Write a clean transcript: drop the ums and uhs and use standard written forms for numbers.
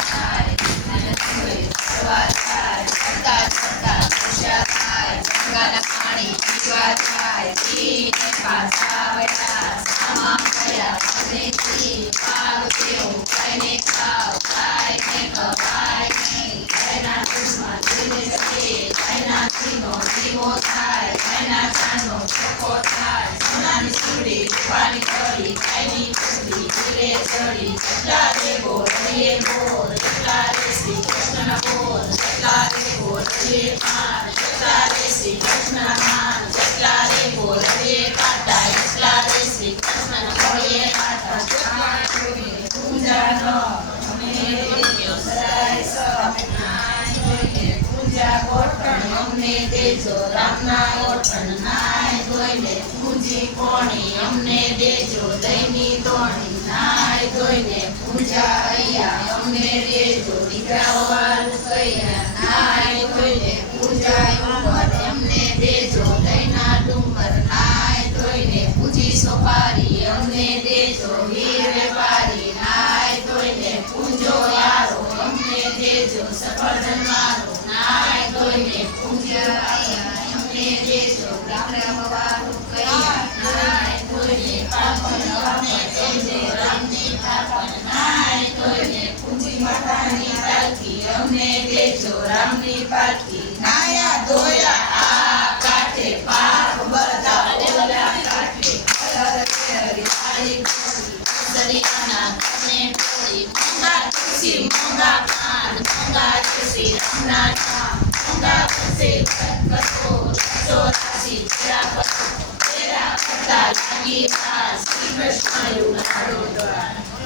થાય સરવા થાય કરતા કરતા હોશિયાર થાય ગંગાના પાણી પીવા થાય પીને પાછા વળ્યા સામા કર્યા પગેથી પાગ દેવું ખાઈને ખાવ ખાઈને ખવાય નહીં ગાયના દૂધમાં જીવે છે ગાયના ઘીનો દીવો થાય ગાયના ચાનો ચોખ્ખો થાય સોનાની સુડી રૂપાની કરી ગાયની કુડી જીવે ચડી જેટલા રે બોલ હરિયે બોલ જેટલા રે શ્રી કૃષ્ણ બોલ જેટલા રે બોલ હરિયે માન જેટલા રે શ્રી કૃષ્ણ માન જેટલા રે બોલ હરિયે કાંટા એટલા રે શ્રી કૃષ્ણ બોલીએ કાંટા જેટલા જોઈએ પૂજાનો અમે દેજો સદાય સપનાય જોઈએ પૂજા ગોઠણ અમને દેજો રામના ગોઠણ નાય ધોઈને પૂજી કોણી અમને દેજો દહીંની તોણી નાય ધોઈને પૂજા અહીંયા અમને દેજો દીકરાઓ વાલું કૈયા નાય ધોઈને પૂજા ઉંમર અમને દેજો દહીંના ડુંગર નાય ધોઈને પૂજી સોપારી અમને દેજો વીર વેપારી નાય ધોઈને પૂજો યારો અમને દેજો સફરજન મારો નાય ધોઈને પૂજા અહીંયા અમને દેજો રામ વાલું કૈયા નાય ધોઈને પાપણ અમને દેજો રામની પાપણ નાય ધોઈને પૂજી માતાની પાલકી અમને દેજો રામની પાલકી નાયા ધોયા આ કાઠે પાપ બધા ઓલા કાઠે હરી તારી દરિયાના કને ટોળી મોંઘા તુલસી મોંઘા પાન મોંઘા તુલસી રામના નામ મોંઘા પસે કસો ચોરાસી તેરા પત્તા લાગી શ્રી કૃષ્ણ યુ નાડો દ્વાર